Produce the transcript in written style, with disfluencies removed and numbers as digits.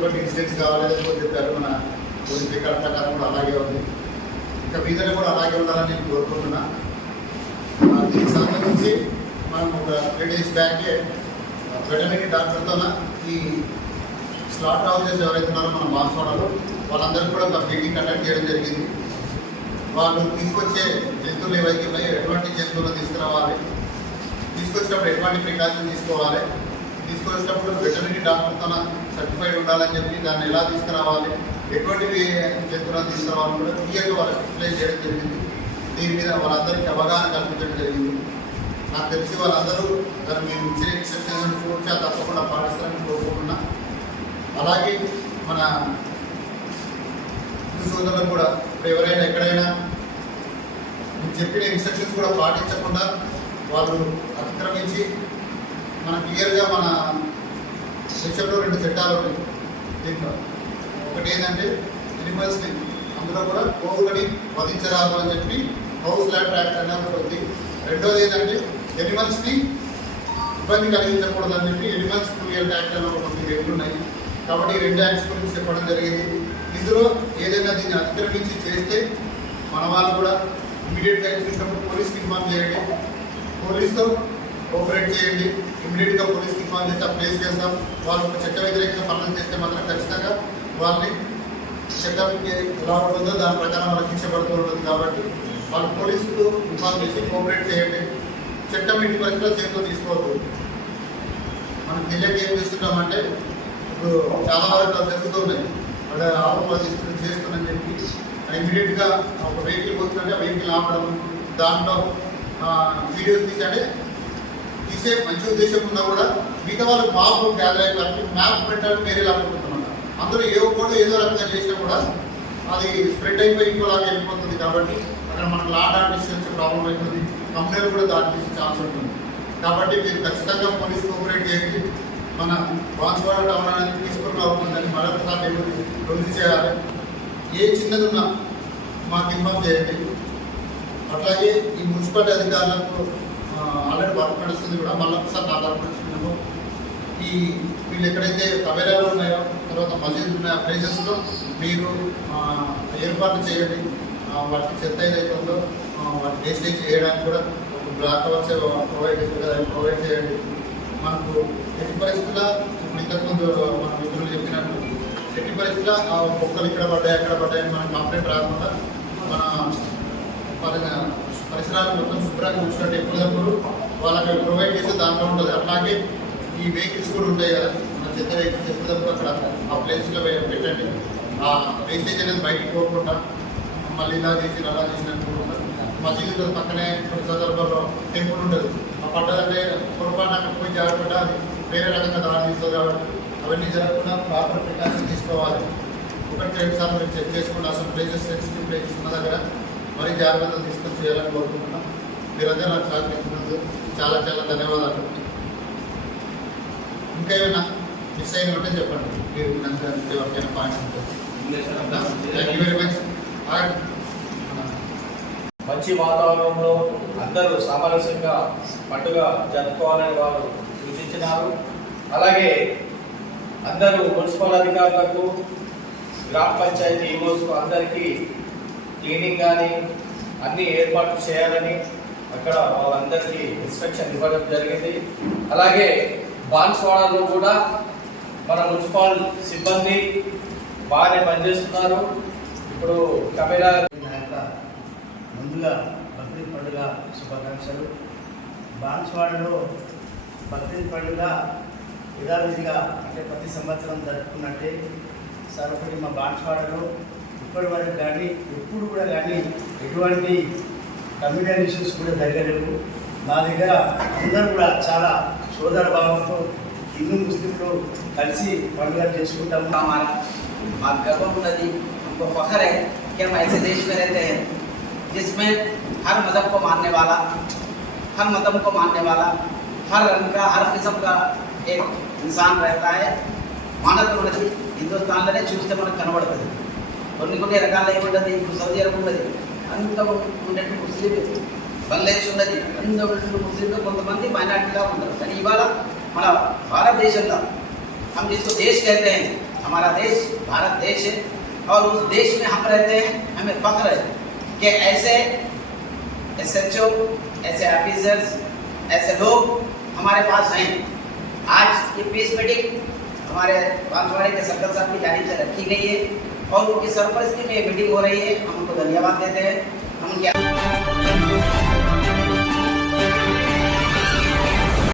ఎటువంటి ఇన్సిడెంట్స్ కావాలని కూడా చెప్పారు. మన పోలీస్ రికార్డ్ ప్రకారం కూడా అలాగే ఉంది. ఇంకా మీదనే కూడా అలాగే ఉండాలని నేను కోరుకుంటున్నా. దీనికి సంబంధించి మనం ఒక 3 days బ్యాకే వెటర్నరీ డాక్టర్తో ఈ స్లాట్ హౌసెస్ ఎవరైతే ఉన్నారో మన బాన్స్వాడలో వాళ్ళందరికీ కూడా ఒక మీటింగ్ కండక్ట్ చేయడం జరిగింది. వాళ్ళు తీసుకొచ్చే జంతువులు ఏవైతే ఉన్నాయో ఎటువంటి జంతువులు తీసుకురావాలి, తీసుకొచ్చినప్పుడు ఎటువంటి ప్రికాషన్ తీసుకోవాలి, తీసుకొచ్చినప్పుడు వెటర్నరీ డాక్టర్తో సర్టిఫైడ్ ఉండాలని చెప్పి దాన్ని ఎలా తీసుకురావాలి, ఎటువంటి జంతువులను తీసుకురావాలని కూడా క్లియర్గా వాళ్ళకి ఎక్స్ప్లెయిన్ చేయడం జరిగింది. దీని మీద వాళ్ళందరికీ అవగాహన కల్పించడం జరిగింది. నాకు తెలిసి వాళ్ళందరూ మేము ఇచ్చిన ఇన్స్ట్రక్షన్స్ పూర్తిగా తప్పకుండా పాటిస్తారని కోరుకుంటున్నా. అలాగే మన సోదరులు కూడా ఎవరైనా ఎక్కడైనా చెప్పిన ఇన్స్ట్రక్షన్స్ కూడా పాటించకుండా వాళ్ళు అతిక్రమించి మన క్లియర్గా మన సెక్షన్లో 2 చట్టాలు ఉన్నాయి దీంట్లో. ఒకటి ఏంటంటే ఎనిమల్స్ని, అందులో కూడా గోవులని వధించరాదు అని చెప్పి హౌస్ ల్యాండ్ యాక్ట్ అనేది ఒకటి ఉంది. రెండోది ఏంటంటే ఎనిమల్స్ని ఇబ్బంది కలిగించకూడదు అని చెప్పి ఎనిమల్స్ క్రూయల్టీ యాక్ట్ అని ఒకటి 2 ఉన్నాయి. కాబట్టి ఈ 2 యాక్ట్స్ గురించి చెప్పడం జరిగింది. ఇందులో ఏదైనా దీన్ని అతిక్రమించి చేస్తే మన వాళ్ళు కూడా ఇమీడియట్గా చూసినప్పుడు పోలీస్కి ఇన్ఫార్మ్ చేయండి, పోలీస్తో కోఆపరేట్ చేయండి. ఇమీడియట్గా పోలీస్కి ఇన్ఫార్మ్ చేస్తే ఆ ప్లేస్ చేస్తాం. వాళ్ళు చట్ట వ్యతిరేకంగా పనులు చేస్తే మాత్రం ఖచ్చితంగా వాళ్ళని చట్టం ఎలా ఉంటుందో దాని ప్రకారం వాళ్ళకి శిక్ష పడుతూ ఉంటుంది. కాబట్టి వాళ్ళు పోలీసులు ఇన్ఫార్మ్ చేసి కోఆపరేట్ చేయండి. చట్టం ఇంటి పరిస్థితిలో చేతిలో తీసుకోవద్దు. మనం తెలియక ఏం చేస్తున్నామంటే ఇప్పుడు చాలా వరకు జరుగుతున్నాయి, వాళ్ళ ఆరోపణలు చేస్తుందని చెప్పి ఇమీడియట్గా ఒక వెహికల్ పోతుందంటే ఆ వెహికల్ ఆపడం, దాంట్లో వీడియోస్ తీసే మంచి ఉద్దేశం ఉన్నా కూడా మిగతా వాళ్ళకి మాపు గ్యాదర్ అయ్యేదానికి మ్యాప్ పెట్టడానికి వేరే లాకుంటున్నాం. అందరూ ఏ ఒక్కడు ఏదో రకంగా చేసినా కూడా అది స్ప్రెడ్ అయిపోయి ఇంకోలాగా వెళ్ళిపోతుంది. కాబట్టి అక్కడ మనకు లా అండ్ డిస్టెన్స్ ప్రాబ్లం అవుతుంది, కంపెనీలు కూడా దాడి చేసే ఛాన్స్ ఉంటుంది. కాబట్టి మీరు ఖచ్చితంగా పోలీస్ కోఆపరేట్ చేయండి. మన బాన్స్వాడ టౌన్ అనేది పీస్ఫుల్గా ఉంటుందని మరొకసారి రిలీజ్ చేయాలి. ఏ చిన్నది ఉన్నా మాకు ఇన్ఫార్మ్ చేయండి. అట్లాగే ఈ మున్సిపాలిటీ అధికారులకు ఆల్రెడీ వర్క్ నడుస్తుంది కూడా, మళ్ళీ ఒకసారి నా తరపు నుంచి ఈ వీళ్ళు ఎక్కడైతే కబేరాలు ఉన్నాయో, తర్వాత మసీదులు ఉన్నాయో ఆ ప్లేసెస్లో మీరు ఏర్పాట్లు చేయండి. వాటికి చెత్త ఏదైతే ఉందో వాటి వేస్టేజ్ చేయడానికి కూడా ఒక బ్లాక్ కవర్స్ ప్రొవైడ్ చేయండి. మనకు ఎట్టి పరిస్థితుల్లో ఇప్పుడు ఇంతకుముందు మన మిత్రులు చెప్పినట్టు ఎట్టి పరిస్థితుల్లో కుక్కలు ఇక్కడ పడ్డాయి అక్కడ పడ్డాయని మనకు కంప్లైంట్ రాకుండా మన పరిసరాలు మొత్తం శుభ్రంగా ఉంచినట్టు ఎప్పటికప్పుడు వాళ్ళకి ప్రొవైడ్ చేస్తే దాంట్లో ఉంటుంది. అట్లాగే ఈ వెహికల్స్ కూడా ఉంటాయి కదా, మన చెత్త వెహికల్స్ ఎప్పటికప్పుడు అక్కడ ఆ ప్లేస్లో పెట్టండి. ఆ వేస్టేజ్ అనేది బయటికి పోకుండా మళ్ళీ ఇలా చేసి అలా చేసినట్టు మసీదు పక్కనే కొన్ని సందర్భాల్లో టెంపుల్ ఉండదు, ఆ పడ్డదంటే పొరపాటు అక్కడ పోయి జాగ్రత్త అది వేరే రకంగా దాడి తీస్తుంది. కాబట్టి అవన్నీ జరగకుండా ప్రాపర్ ప్రికాషన్ తీసుకోవాలి. 1-2 సార్లు మీరు చెక్ చేసుకుంటే అసలు ప్లేసెస్ సెన్సిటివ్ ప్లేసెస్ ఉన్న దగ్గర మరీ జాగ్రత్తలు తీసుకొని చేయాలని కోరుకుంటున్నాం. మీరందరూ నాకు సహకరించినందుకు చాలా చాలా ధన్యవాదాలు. ఇంకా ఏమైనా మిస్ అయిన ఉంటే చెప్పండి, మీరు ఎవరికైనా పాయింట్స్ ఉంటుంది. Thank you very much. మంచి వాతావరణంలో అందరూ సామరస్యంగా పండుగ జరుపుకోవాలని వారు సూచించినారు. అలాగే అందరూ మున్సిపల్ అధికారులకు, గ్రామ పంచాయతీ ఈవోస్కు అందరికీ క్లీనింగ్ కానీ అన్నీ ఏర్పాట్లు చేయాలని అక్కడ వాళ్ళందరికీ ఇన్స్ట్రక్షన్ ఇవ్వడం జరిగింది. అలాగే బాన్స్వాడలో కూడా మన మున్సిపల్ సిబ్బంది బాగానే పనిచేస్తున్నారు. ఇప్పుడు కెమెరా ముందుగా బక్రీద్ పండుగ శుభాకాంక్షలు. బాన్స్వాడలో బక్రీద్ పండుగ యథావిధిగా అంటే ప్రతి సంవత్సరం జరుపుకున్నట్టే సరపడి మా బాన్స్వాడలో ఇప్పటి వరకు కానీ ఎప్పుడు కూడా కానీ ఎటువంటి కమ్యూనల్ ఇష్యూస్ కూడా జరగలేవు. మా దగ్గర అందరూ కూడా చాలా సోదర భావంతో హిందూ ముస్లింలు కలిసి పండుగలు చేసుకుంటాము. माँ गर्व नदी हमको फख्र है कि हम ऐसे देश में रहते हैं जिसमें हर मज़हब को मानने वाला, हर मतम को मानने वाला, हर रंग का, हर किस्म का एक इंसान रहता है. మానవత ఉన్నది హిందుస్థాన్లోనే చూస్తే మనకు కనబడుతుంది. కొన్ని రకాలు ఏముంటుంది, ఇప్పుడు సౌదీ అరబ్ ఉన్నది, అంత ఉండేటువంటి ముస్లిం, బంగ్లాదేశ్ ఉన్నది, అంత ముస్లింలు కొంతమంది మైనార్టీగా ఉంటారు. కానీ ఇవాళ మన భారతదేశంలో हम जिसको देश कहते हैं, हमारा देश भारत देश है और उस देश में हम रहते हैं, हमें फख्र है कि ऐसे SHO, ऐसे ऑफिसर्स, ऐसे लोग हमारे पास हैं। आज ये पीस मीटिंग हमारे बांसवाड़े के सर्कल साहब की जानिब से रखी गई है और उनकी सरपरस्ती में ये मीटिंग हो रही है। हम उनको धन्यवाद देते हैं। हम क्या